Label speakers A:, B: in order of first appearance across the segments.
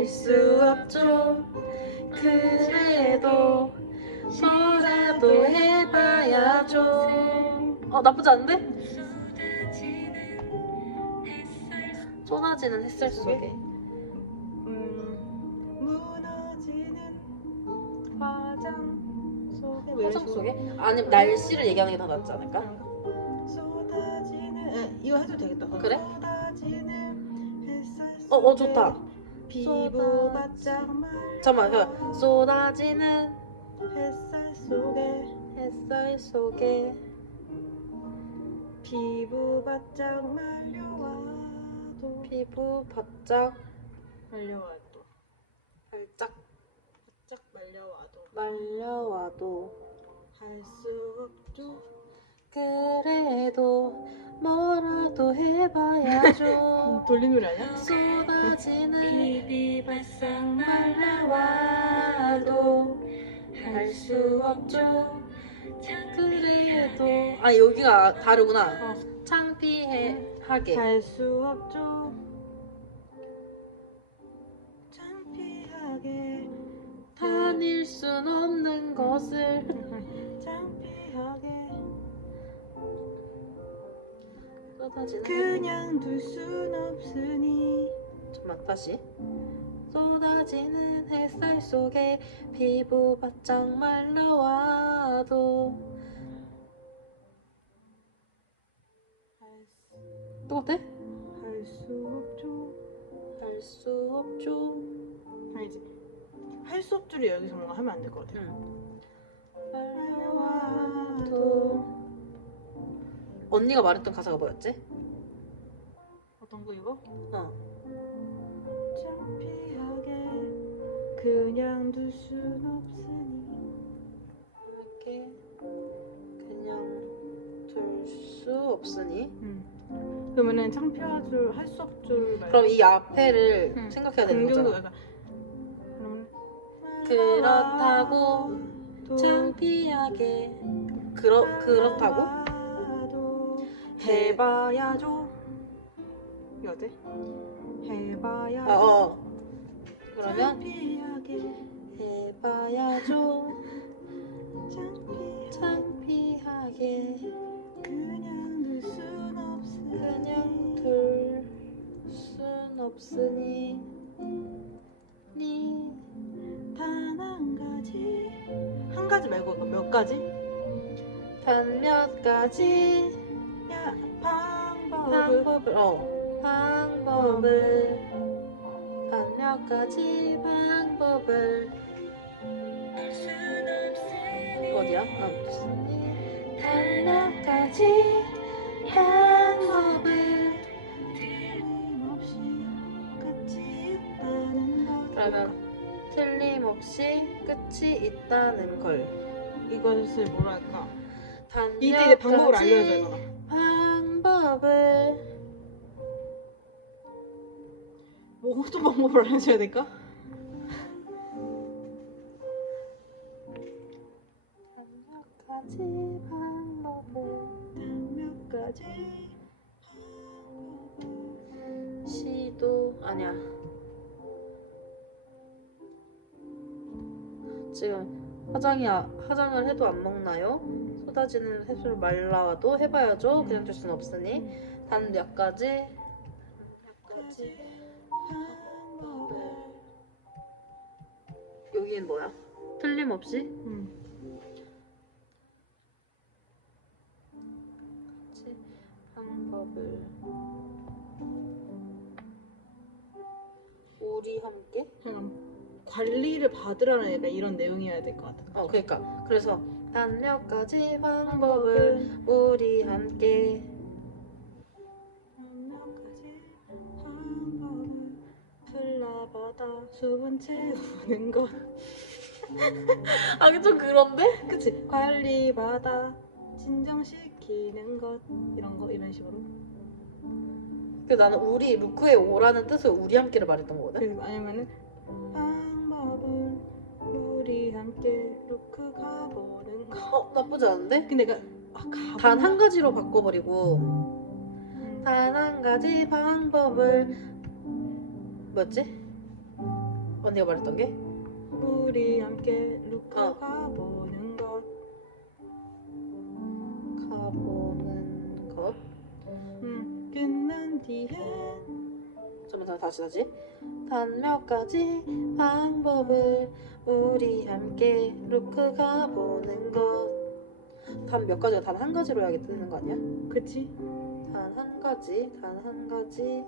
A: 알수 없죠 그래도 뭐라도 해봐야죠 어 나쁘지 않은데? 쏟아지는 햇살 속에
B: 음, 무너지는 화장 속에
A: 화장? 아니면 날씨를 얘기하는 게 더 낫지 않을까?
B: 쏟아지는 아, 이거 해도 되겠다.
A: 그래?
B: 쏟아지는 햇살
A: 어, 어 좋다
B: 피부 바짝 말
A: 잠깐만. 그 쏟아지는
B: 햇살 속에
A: 햇살 속에.
B: 피부 바짝 말려와도.
A: 피부 바짝
B: 말려와도.
A: 발짝
B: 바짝 말려와도.
A: 말려와도.
B: 할 수 없죠.
A: 그래도 뭐라도 해봐야죠
B: 돌림 노래 아니야?
A: 쏟아지는 비 발싹 말려와도 할 수 없죠 그래도 아 여기가 다르구나
B: 어.
A: 창피해 하게
B: 할수 없죠. 창피하게
A: 다닐 순 없는 것을
B: 창피하게
A: 쏟아지는
B: 그냥 둘 순 없으니
A: 잠깐만 다시 쏟아지는 햇살 속에 피부 바짝 말라와도 똑같아?
B: 할 수 없죠.
A: 할 수 없죠
B: 아니지. 할 수 없죠를 여기서 뭔가 하면 안 될 것 같아.
A: 응. 말려와도 언니가 말했던 가사가 뭐였지?
B: 어떤 거 이거?
A: 어
B: 창피하게 그냥 둘 순 없으니
A: 이렇게 그냥 둘 수 없으니
B: 응. 그러면은 창피하줄 할 수 없줄 말고
A: 그럼 이 앞에를
B: 응.
A: 생각해야 되는
B: 긍정도
A: 거잖아
B: 약간
A: 그렇다고
B: 또
A: 창피하게 그렇 그렇다고
B: 해봐야죠. 어때? 해봐야죠.
A: 아, 어. 그러면
B: 창피하게
A: 해봐야죠.
B: 창피
A: 창피하게
B: 그냥 둘 순 없으니.
A: 그냥 둘 순 없으니. 니.
B: 단 한 가지. 한 가지 말고 그몇 가지?
A: 단 몇 가지
B: 야 방법을
A: 방법을 어. 방법을 단몇 가지 방법을. 어디야? 아 무슨 단몇 가지 방법을.
B: 틀림없이 끝이 있다는 걸.
A: 그러면 틀림없이 끝이 있다는 걸.
B: 이것을 뭐랄까?
A: 단
B: 이때
A: 몇
B: 방법을
A: 가지
B: 알려줘야
A: 방법을
B: 뭐 어떤 방법을 알려줘야 될까?
A: 단몇 가지 방법을
B: 단몇 가지
A: 시도 아니야. 지금 화장이 아- 화장을 해도 안 먹나요? 쏟아지는 햇술 말라와도 해봐야죠. 그냥 줄순 없으니. 단 몇 가지? 몇 가지? 여기는 뭐야? 틀림없이?
B: 음.
A: 같이 방법을. 우리 함께?
B: 약간 관리를 받으라는 약간 이런 내용이어야 될 것 같아
A: 어 그러니까. 그래서 단 몇 가지 방법을 우리 함께.
B: 몇 가지 방법을 풀러보다 수분 채우는 것.
A: 아, 좀 그런데?
B: 그치? 관리받아 진정시키는 것. 이런 거 이런 식으로.
A: 그 나는 우리 루크의 오라는 뜻을 우리 함께를 말했던 거거든.
B: 그리고 아니면은 우리 함께 루크 가보는 거
A: 어 나쁘지 않은데?
B: 근데 내가 아,
A: 단 한 가지로 바꿔버리고
B: 음,
A: 단한 가지 방법을 뭐였지? 언니가 말했던 게
B: 우리 함께 루카
A: 어.
B: 가보는 것
A: 가보는 것.
B: 음, 끝난 뒤에
A: 잠깐만 다시 다시. 단 몇 가지 방법을 우리 함께 루크 가보는 것. 단 몇 가지가 단 한 가지로 해야겠다는 거 아니야?
B: 그치?
A: 단 한 가지, 단 한 가지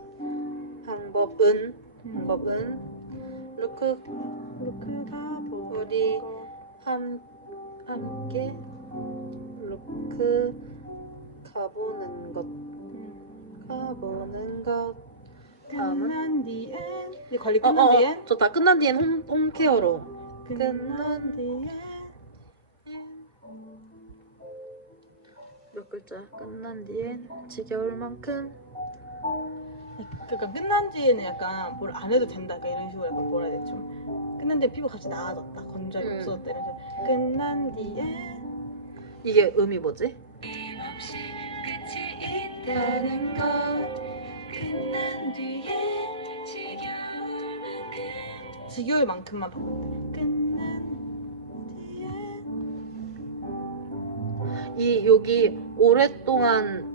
A: 방법은
B: 음,
A: 방법은 루크
B: 루크 가보는
A: 우리 것함 함께 루크 가보는 것
B: 음,
A: 가보는 것 다음은?
B: 끝난 뒤엔. 이 관리
A: 어,
B: 끝난
A: 어,
B: 뒤엔?
A: 좋다. 끝난 뒤엔 홈, 홈케어로.
B: 끝난 뒤엔.
A: 몇 글자야? 끝난 뒤엔 지겨울 만큼.
B: 그러니까 끝난 뒤에는 약간 뭘 안 해도 된다. 그러니까 이런 식으로 약간 뭐라 해야 되지? 좀 끝난 뒤에 피부 갑자기 나아졌다. 건조함이
A: 음.
B: 없어졌다. 이런 식으로. 끝난 뒤에
A: 이게 음이 뭐지?
B: 있다는 것 지겨울 만큼만 바꿨대 끝난 뒤에
A: 이 여기 오랫동안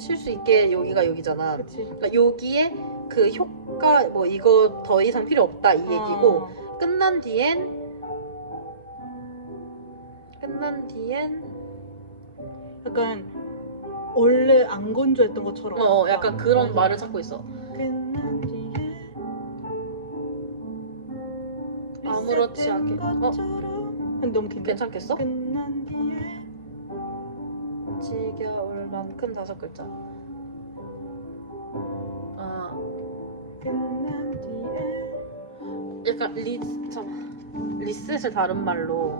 A: 쉴 수 있게 여기가 여기잖아.
B: 그치.
A: 그러니까 여기에 그 효과 뭐 이거 더 이상 필요 없다 이 얘기고
B: 어,
A: 끝난 뒤엔 끝난 뒤엔
B: 약간 원래 안 건조했던 것처럼.
A: 어 약간 그런
B: 맞아.
A: 말을 찾고 있어 아무렇지 않게. 어?
B: 근데 너무
A: 괜찮겠어? 지겨울 만큼 다섯 글자 아 약간 리 잠깐 리셋을 다른 말로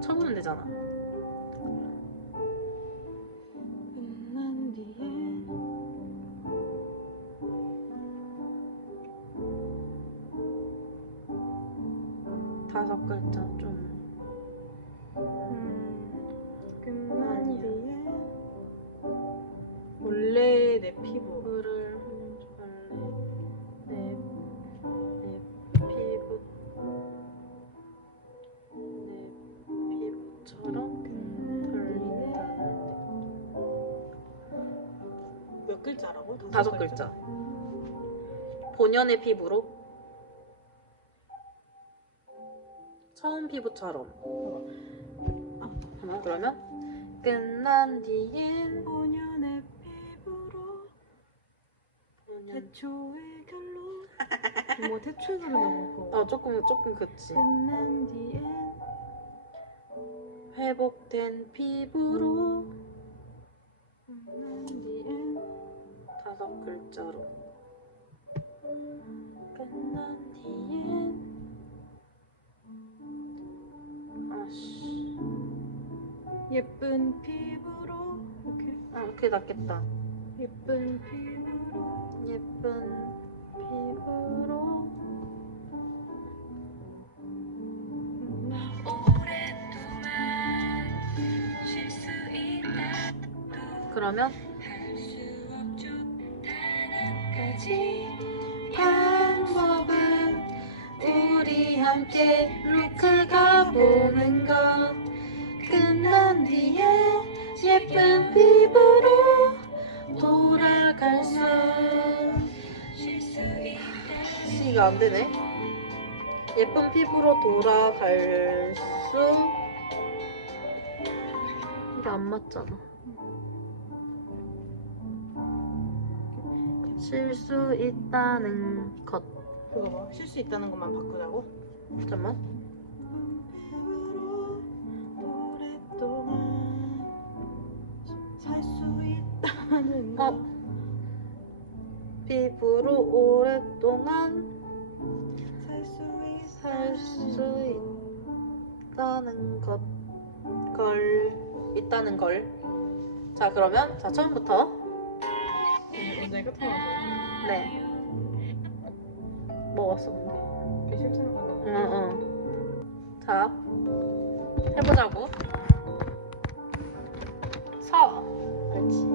A: 쳐보면 되잖아 다섯 글자. 본연의 피부로? 처음 피부처럼.
B: 아.
A: 하나 그러면? 끝난 뒤엔
B: 본연의 피부로.
A: 본연.
B: 태초의 결로 뭐 태초의 결로 너무
A: 어 조금 조금 그치.
B: 끝난 뒤엔.
A: 회복된 피부로.
B: 뒤엔
A: 다섯 글자로. 끝난 뒤엔 아씨.
B: 예쁜 피부로 이렇게.
A: 아 그게 낫겠다.
B: 예쁜 피부로.
A: 예쁜 피부로. 그러면 방법은 우리 함께 루크 가 보는 것 끝난 뒤에 예쁜 피부로 돌아갈 수 시가 안 되네. 예쁜 피부로 돌아갈 수. 이게 안 맞잖아 쉴수 있다는 것
B: 그거 뭐쉴수 있다는 것만 바꾸자고?
A: 잠깐만 어 피부로 오랫동안 살수살수
B: 있다는
A: 있다는 것, 걸, 있다는 걸. 자, 그러면, 자, 처음부터.
B: 언제 끝나고
A: 네. 먹었어, 근데.
B: 그게 싫다는 거
A: 응, 응. 자, 해보자고. 서. 그렇지.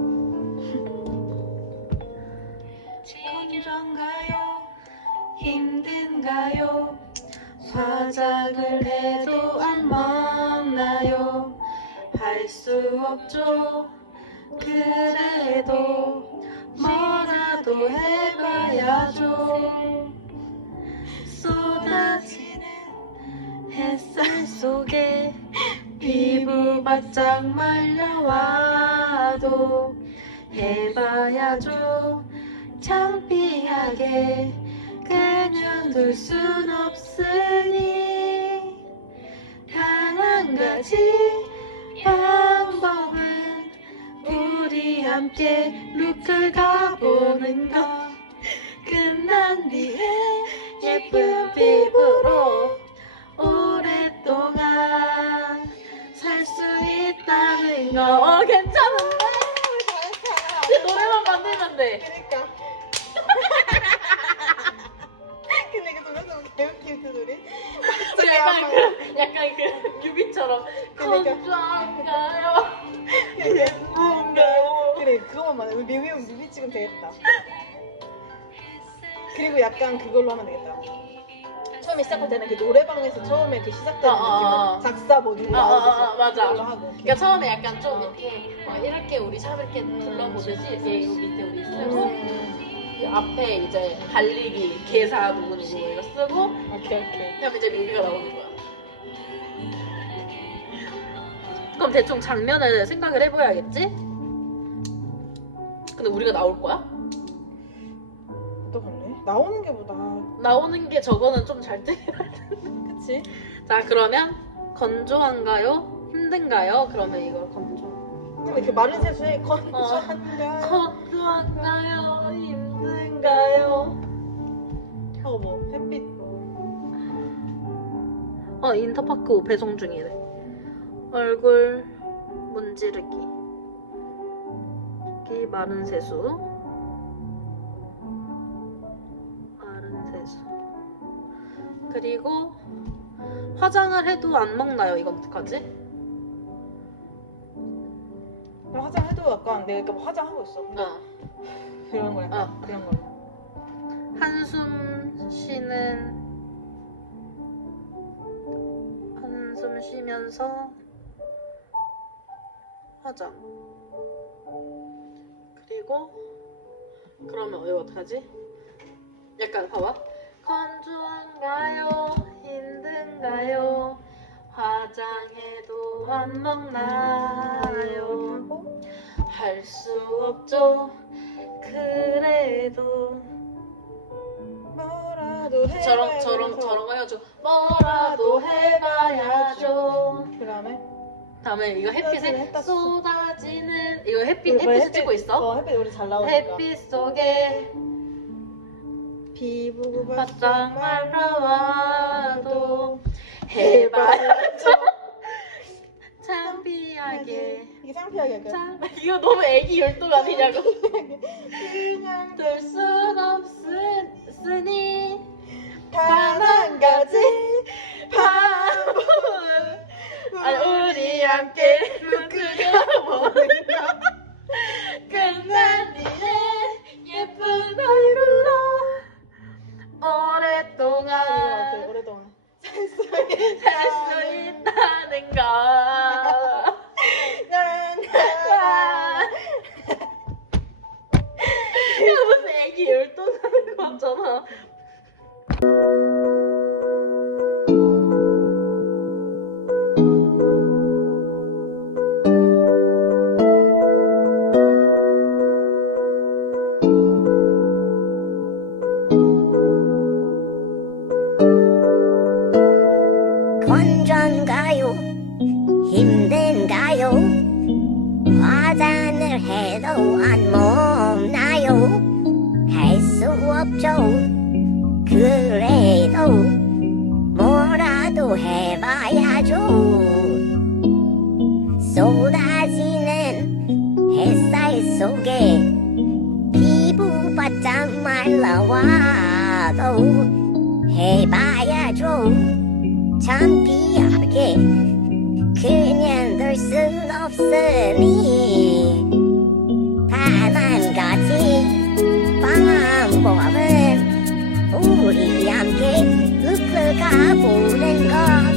B: 건전가요? 힘든가요?
A: 화장을 해도 안 먹나요 할 수 없죠 그래도 뭐라도 해봐야죠. 쏟아지는 햇살 속에 피부 바짝 말려와도 해봐야죠. 창피하게 그냥 둘 순 없으니 단한 가지 함께 룩을 가보는 것 끝난 뒤에 예쁜 피부로 오랫동안 살 수 있다는 거 어, 괜찮은데? 이제 노래만 만들면 돼
B: 그러니까. 근데 그 노래 너무 개웃기는.
A: 저 약간 그 약간 그 뮤비처럼
B: 그러니까.
A: 건조한가요?
B: 그래, 그래 그거만 말해. 우리 뮤비 뮤비 찍으면 되겠다. 그리고 약간 그걸로 하면 되겠다. 처음에 시작할 때는 그 노래방에서 처음에 그 시작되는
A: 아, 아, 아.
B: 느낌 작사 모두
A: 아, 아,
B: 나오듯이
A: 아, 맞아.
B: 그걸로 하고 이렇게.
A: 그러니까 처음에 약간 좀 이렇게 막 이렇게 우리 샵 이렇게 둘러보듯이 이렇게 요 밑에 우리 쓰고
B: 음,
A: 그 앞에 이제 달리기 개사 누구누구 이거 쓰고
B: 오케이 오케이.
A: 그다음에 이제 뮤비가 나오는 거야. 그럼 대충 장면을 생각을 해봐야겠지? 근데 우리가 나올 거야?
B: 어떡할래? 나오는 게 보다
A: 나오는 게 저거는 좀 잘 뜨.
B: 그치?
A: 자 그러면 건조한가요? 힘든가요? 그러면 이걸 건조.
B: 근데 그 마른 세수에 건조한가
A: 건조한가요? 힘든가요?
B: 하고 뭐 햇빛
A: 어 인터파크 배송 중이래. 얼굴 문지르기. 기 마른 세수. 마른 세수. 그리고 화장을 해도 안 먹나요? 이건 어떡하지?
B: 나 화장해도 약간 내가 이렇게 화장하고 있어
A: 어.
B: 그런 거야
A: 어.
B: 그런 거
A: 한숨 쉬는 한숨 쉬면서 화장 그리고 그러면 이거 어떡하지? 약간 봐봐 건조한가요? 힘든가요? 화장해도 안 먹나요? 할 수 없죠 그래도
B: 뭐라도 해
A: 저런 저런 저런 거 해가지고 뭐라도 해봐야죠.
B: 그 다음에
A: 다음에 이거 햇빛에 쏟아지는 이거 햇빛 햇빛을 찍고 있어.
B: 어 햇빛 우리 잘 나오니까
A: 햇빛 속에
B: 피부
A: 바짝 말라와도
B: 해봐야죠.
A: 창피하게.
B: 이게 창피하게 할까?
A: 이거 너무 애기 율동 아니냐고.
B: 그냥
A: 될순 없으니
B: 단한 가지
A: 방법은 아니 우리 함께 룩을 보는 것 끝난 뒤에 예쁜 얼굴로 오랫동안
B: 이거 오랫동안.
A: 살 수 있다는 거
C: 해도 안 먹나요? 할 수 없죠. 그래도 뭐라도 해봐야죠. 쏟아지는 햇살 속에 피부 바짝 말라와도 해봐야죠. 창피하게 그냥 둘 순 없으니 반같이 방황 보합은 우리 함께 흑흑가 보
D: 는 것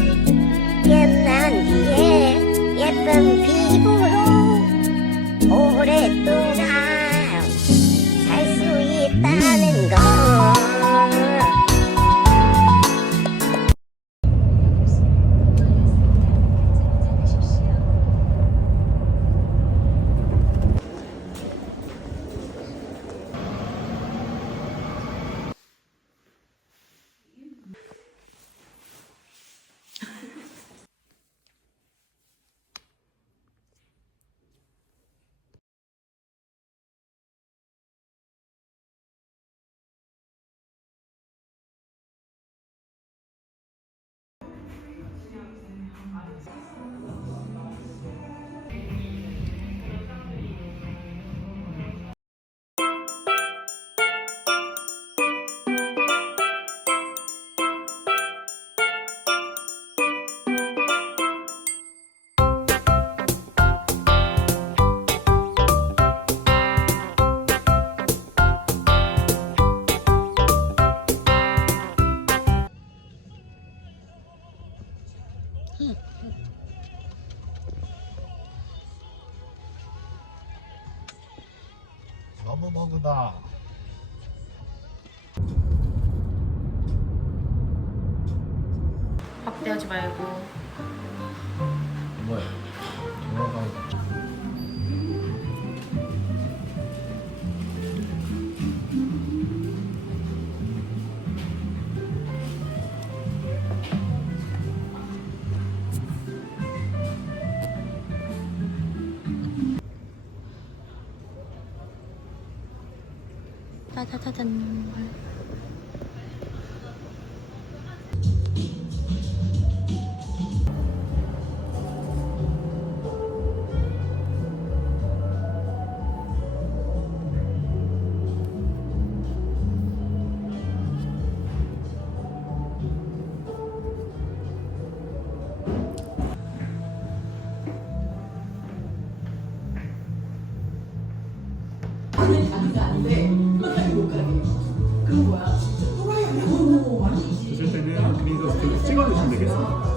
A: 짜자자잔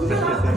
B: Да.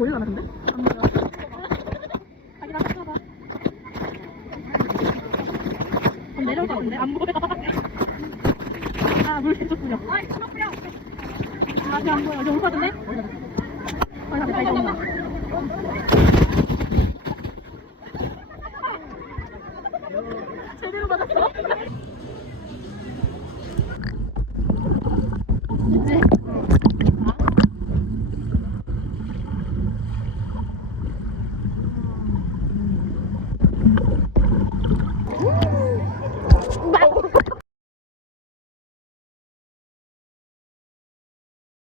B: 보이려나 근데? 안 보여. 자기 나 찾아봐. 내려올 것 같은데? 안 보여. 아, 물 대줬군요. 아이, 추락부야. 아, 지금 안 보여. 여기 올것 같은데? 아, 잠깐, 잠깐, 잠깐. 제대로 맞았어?